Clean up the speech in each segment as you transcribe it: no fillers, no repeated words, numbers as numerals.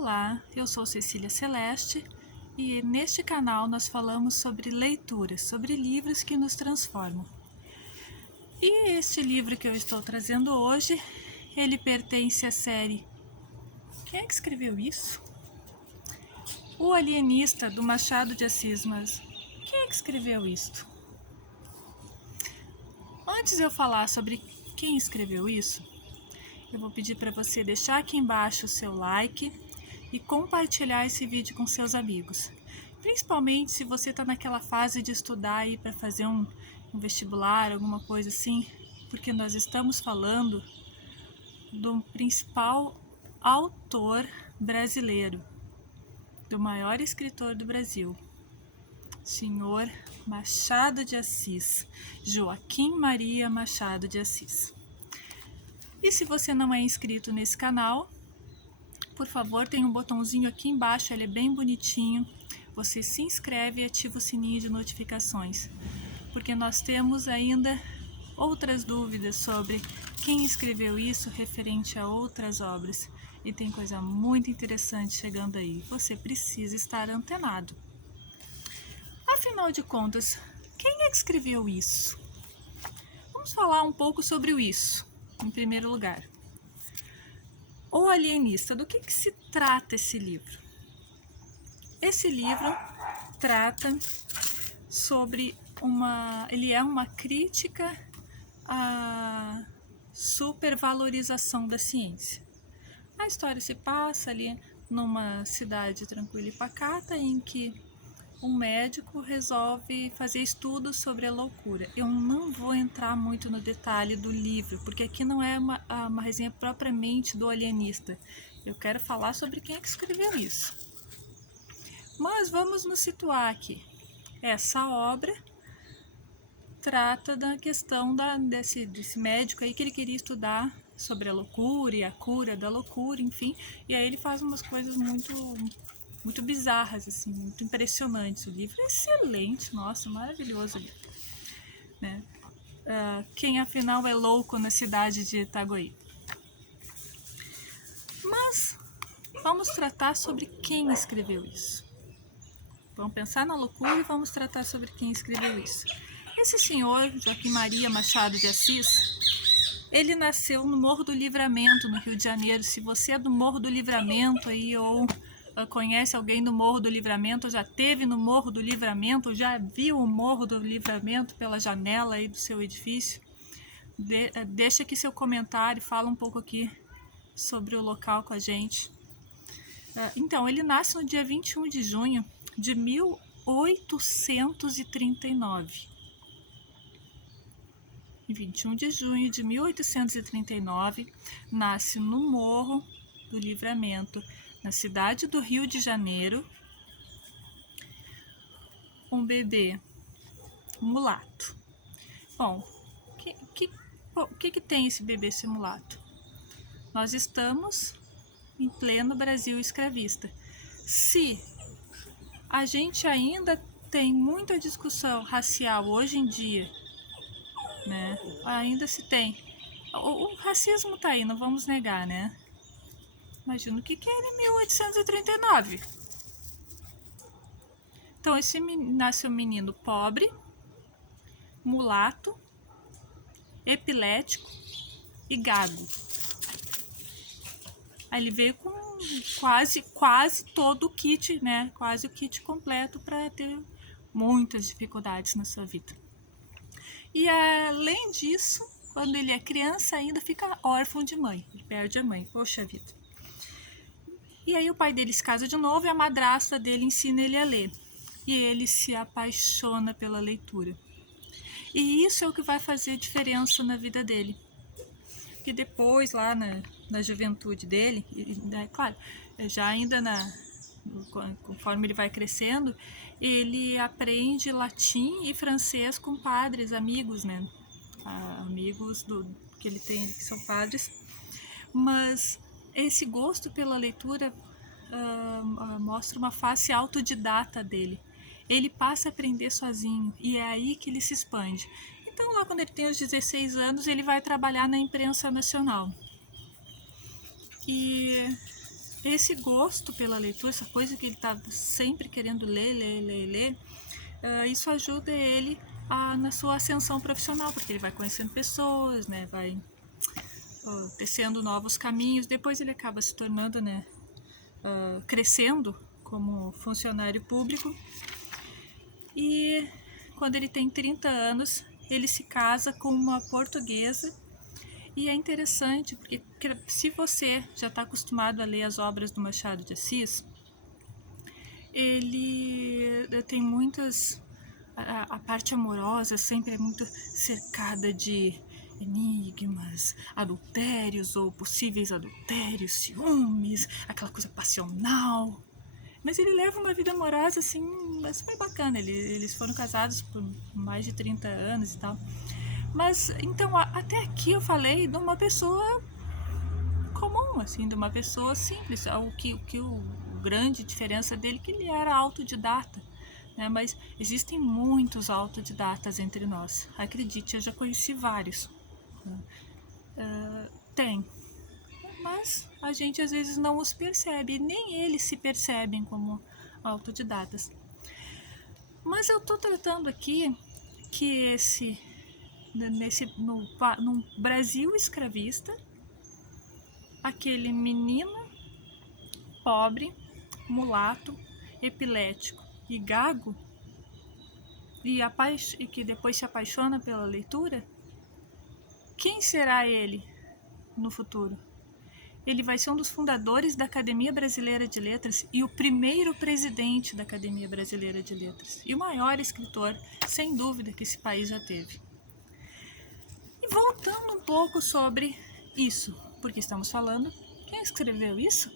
Olá, eu sou Cecília Celeste e neste canal nós falamos sobre leituras, sobre livros que nos transformam. E este livro que eu estou trazendo hoje, ele pertence à série... Quem é que escreveu isso? O Alienista, do Machado de Assis, mas quem é que escreveu isto? Antes de eu falar sobre quem escreveu isso, eu vou pedir para você deixar aqui embaixo o seu like e compartilhar esse vídeo com seus amigos. Principalmente se você está naquela fase de estudar aí para fazer um vestibular, alguma coisa assim, porque nós estamos falando do principal autor brasileiro, do maior escritor do Brasil, Senhor Machado de Assis, Joaquim Maria Machado de Assis. E se você não é inscrito nesse canal, por favor, tem um botãozinho aqui embaixo, ele é bem bonitinho. Você se inscreve e ativa o sininho de notificações, porque nós temos ainda outras dúvidas sobre quem escreveu isso referente a outras obras. E tem coisa muito interessante chegando aí. Você precisa estar antenado. Afinal de contas, quem é que escreveu isso? Vamos falar um pouco sobre o isso, em primeiro lugar. O Alienista, do que se trata esse livro? Esse livro trata sobre ele é uma crítica à supervalorização da ciência. A história se passa ali numa cidade tranquila e pacata em que um médico resolve fazer estudos sobre a loucura. Eu não vou entrar muito no detalhe do livro, porque aqui não é uma resenha propriamente do Alienista. Eu quero falar sobre quem é que escreveu isso. Mas vamos nos situar aqui. Essa obra trata da questão desse médico aí que ele queria estudar sobre a loucura e a cura da loucura, enfim. E aí ele faz umas coisas muito bizarras, assim, muito impressionantes. O livro é excelente, nossa, maravilhoso livro, né? Quem afinal é louco na cidade de Itaguaí. Mas vamos tratar sobre quem escreveu isso. Vamos pensar na loucura e vamos tratar sobre quem escreveu isso. Esse senhor, Joaquim Maria Machado de Assis, ele nasceu no Morro do Livramento, no Rio de Janeiro. Se você é do Morro do Livramento aí, ou conhece alguém do Morro do Livramento, já esteve no Morro do Livramento, já viu o Morro do Livramento pela janela aí do seu edifício, deixa aqui seu comentário, fala um pouco aqui sobre o local com a gente. Então, ele nasce no dia 21 de junho de 1839. Em 21 de junho de 1839, nasce no Morro do Livramento, na cidade do Rio de Janeiro, um bebê mulato. Bom, o que tem esse bebê mulato? Nós estamos em pleno Brasil escravista. Se a gente ainda tem muita discussão racial hoje em dia, né? Ainda se tem. O racismo tá aí, não vamos negar, né? Imagina o que era em 1839. Então, nasce um menino pobre, mulato, epilético e gago. Aí ele veio com quase todo o kit, né? Quase o kit completo para ter muitas dificuldades na sua vida. E além disso, quando ele é criança ainda fica órfão de mãe, ele perde a mãe, poxa vida. E aí o pai dele se casa de novo e a madrasta dele ensina ele a ler. E ele se apaixona pela leitura. E isso é o que vai fazer diferença na vida dele. Porque depois, lá na juventude dele, claro, já ainda conforme ele vai crescendo, ele aprende latim e francês com padres, amigos, né? Amigos que ele tem, que são padres. Mas esse gosto pela leitura mostra uma face autodidata dele. Ele passa a aprender sozinho e é aí que ele se expande. Então, lá quando ele tem os 16 anos, ele vai trabalhar na imprensa nacional. E esse gosto pela leitura, essa coisa que ele está sempre querendo ler, isso ajuda ele na sua ascensão profissional, porque ele vai conhecendo pessoas, né, vai tecendo novos caminhos, depois ele acaba se tornando, né, crescendo como funcionário público, e quando ele tem 30 anos, ele se casa com uma portuguesa. E é interessante, porque se você já está acostumado a ler as obras do Machado de Assis, ele tem muitas... A parte amorosa sempre é muito cercada de enigmas, adultérios ou possíveis adultérios, ciúmes, aquela coisa passional. Mas ele leva uma vida amorosa, assim, super bacana. Eles foram casados por mais de 30 anos e tal. Mas, então, até aqui eu falei de uma pessoa comum, assim, de uma pessoa simples. O grande diferença dele é que ele era autodidata, né? Mas existem muitos autodidatas entre nós. Acredite, eu já conheci vários. Tem. Mas a gente às vezes não os percebe, nem eles se percebem como autodidatas. Mas eu estou tratando aqui que no Brasil escravista, aquele menino pobre, mulato, epilético e gago, e que depois se apaixona pela leitura, quem será ele no futuro? Ele vai ser um dos fundadores da Academia Brasileira de Letras e o primeiro presidente da Academia Brasileira de Letras e o maior escritor, sem dúvida, que esse país já teve. E voltando um pouco sobre isso, porque estamos falando, quem escreveu isso?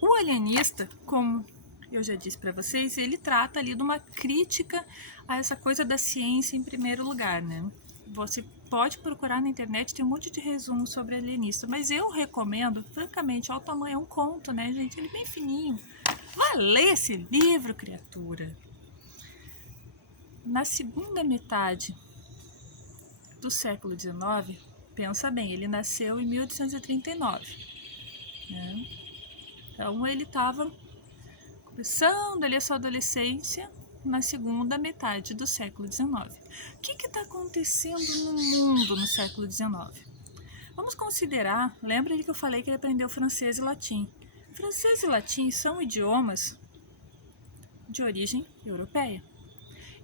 O Alienista, como eu já disse para vocês, ele trata ali de uma crítica a essa coisa da ciência em primeiro lugar, né? Você pode procurar na internet, tem um monte de resumo sobre Alienista, mas eu recomendo, francamente, ao tamanho, é um conto, né, gente? Ele é bem fininho. Vá ler esse livro, criatura. Na segunda metade do século XIX, pensa bem, ele nasceu em 1839, né? Então ele estava começando ali a sua adolescência na segunda metade do século XIX. O que está acontecendo no mundo no século XIX? Vamos considerar, lembra que eu falei que ele aprendeu francês e latim. Francês e latim são idiomas de origem europeia.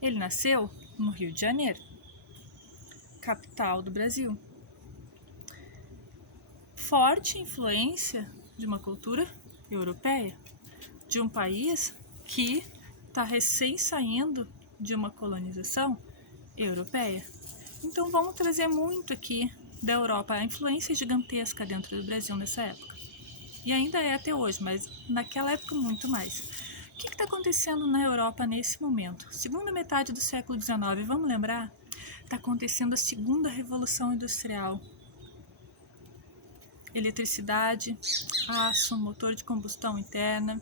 Ele nasceu no Rio de Janeiro, capital do Brasil. Forte influência de uma cultura europeia, de um país que está recém saindo de uma colonização europeia. Então vamos trazer muito aqui da Europa, a influência gigantesca dentro do Brasil nessa época. E ainda é até hoje, mas naquela época muito mais. O que está acontecendo na Europa nesse momento? Segunda metade do século XIX, vamos lembrar? Está acontecendo a segunda revolução industrial. Eletricidade, aço, motor de combustão interna.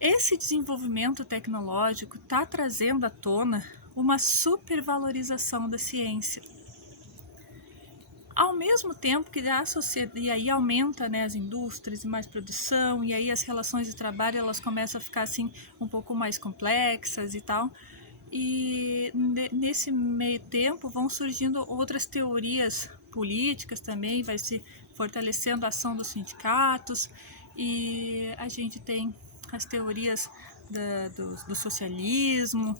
Esse desenvolvimento tecnológico está trazendo à tona uma supervalorização da ciência. Ao mesmo tempo que a sociedade, e aí aumenta, né, as indústrias e mais produção, e aí as relações de trabalho elas começam a ficar assim um pouco mais complexas e tal. E nesse meio tempo vão surgindo outras teorias políticas também, vai se fortalecendo a ação dos sindicatos, e a gente tem as teorias do socialismo,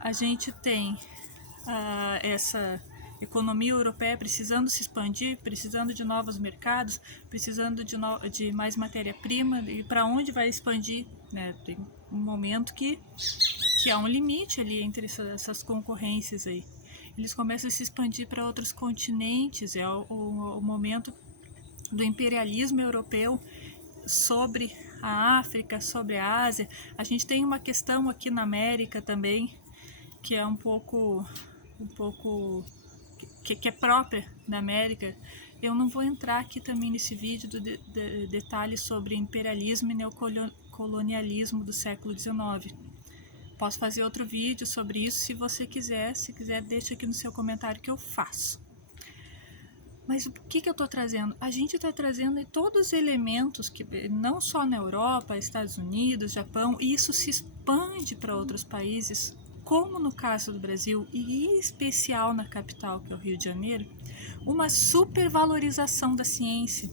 a gente tem essa economia europeia precisando se expandir, precisando de novos mercados, precisando de mais matéria-prima, e para onde vai expandir, né? Tem um momento que há um limite ali entre essas concorrências aí. Eles começam a se expandir para outros continentes, é o momento do imperialismo europeu sobre a África, sobre a Ásia. A gente tem uma questão aqui na América também, que é um pouco que é própria da América. Eu não vou entrar aqui também nesse vídeo do detalhes sobre imperialismo e neocolonialismo do século XIX. Posso fazer outro vídeo sobre isso se você quiser. Se quiser, deixa aqui no seu comentário que eu faço. Mas o que eu estou trazendo? A gente está trazendo todos os elementos que não só na Europa, Estados Unidos, Japão, e isso se expande para outros países, como no caso do Brasil, e em especial na capital, que é o Rio de Janeiro, uma supervalorização da ciência,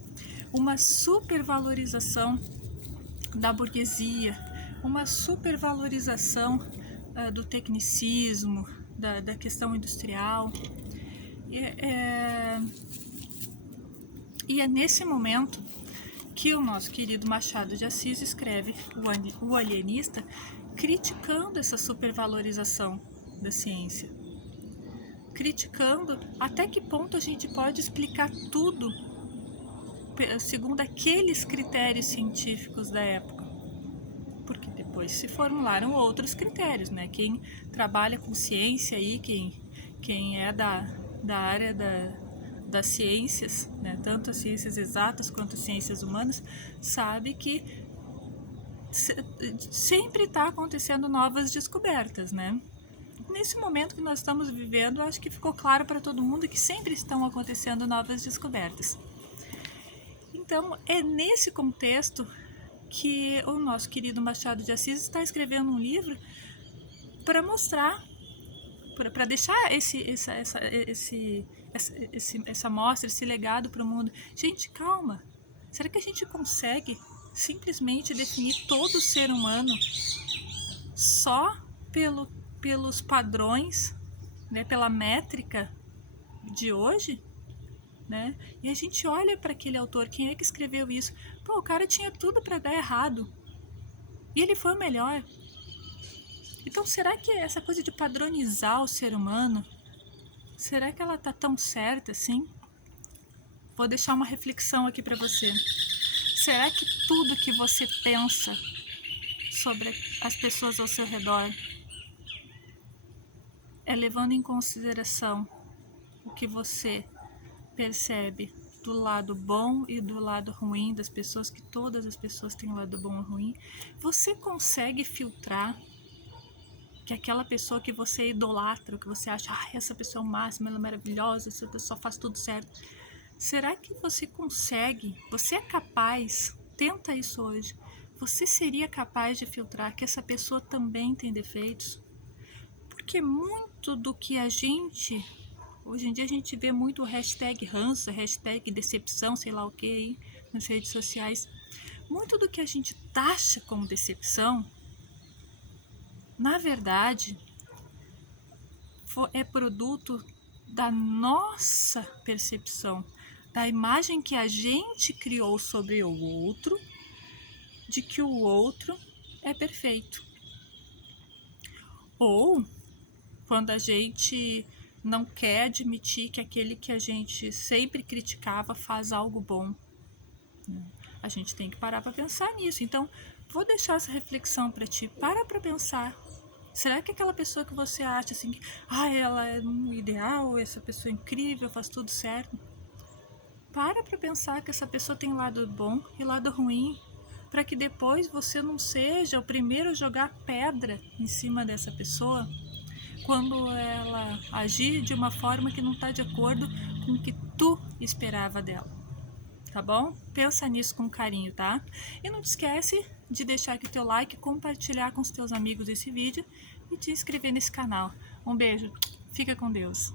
uma supervalorização da burguesia, uma supervalorização do tecnicismo, da questão industrial. E é nesse momento que o nosso querido Machado de Assis escreve O Alienista, criticando essa supervalorização da ciência, criticando até que ponto a gente pode explicar tudo segundo aqueles critérios científicos da época, porque depois se formularam outros critérios, né? Quem trabalha com ciência aí, quem é da área das ciências, né? Tanto as ciências exatas quanto as ciências humanas, sabe que sempre está acontecendo novas descobertas, né? Nesse momento que nós estamos vivendo, acho que ficou claro para todo mundo que sempre estão acontecendo novas descobertas. Então, é nesse contexto que o nosso querido Machado de Assis está escrevendo um livro para mostrar, para deixar essa mostra, esse legado para o mundo. Gente, calma. Será que a gente consegue simplesmente definir todo ser humano só pelos padrões, né, pela métrica de hoje? Né? E a gente olha para aquele autor, quem é que escreveu isso? Pô, o cara tinha tudo para dar errado e ele foi o melhor. Então, será que essa coisa de padronizar o ser humano, será que ela tá tão certa assim? Vou deixar uma reflexão aqui para você. Será que tudo que você pensa sobre as pessoas ao seu redor é levando em consideração o que você percebe do lado bom e do lado ruim das pessoas, que todas as pessoas têm um lado bom ou ruim? Você consegue filtrar que aquela pessoa que você idolatra, que você acha, essa pessoa é o máximo, ela é maravilhosa, essa pessoa faz tudo certo. Será que você consegue, você é capaz, tenta isso hoje, você seria capaz de filtrar que essa pessoa também tem defeitos? Porque muito do que a gente... Hoje em dia a gente vê muito o hashtag ranço, hashtag decepção, sei lá o que aí, nas redes sociais. Muito do que a gente taxa como decepção, na verdade, é produto da nossa percepção, da imagem que a gente criou sobre o outro, de que o outro é perfeito. Ou quando a gente não quer admitir que aquele que a gente sempre criticava faz algo bom. A gente tem que parar para pensar nisso. Então, vou deixar essa reflexão para ti. Para pensar. Será que aquela pessoa que você acha assim, ela é um ideal, essa pessoa é incrível, faz tudo certo? Para pensar que essa pessoa tem lado bom e lado ruim, para que depois você não seja o primeiro a jogar pedra em cima dessa pessoa quando ela agir de uma forma que não está de acordo com o que tu esperava dela, tá bom? Pensa nisso com carinho, tá? E não te esquece de deixar aqui o teu like, compartilhar com os teus amigos esse vídeo e te inscrever nesse canal. Um beijo, fica com Deus!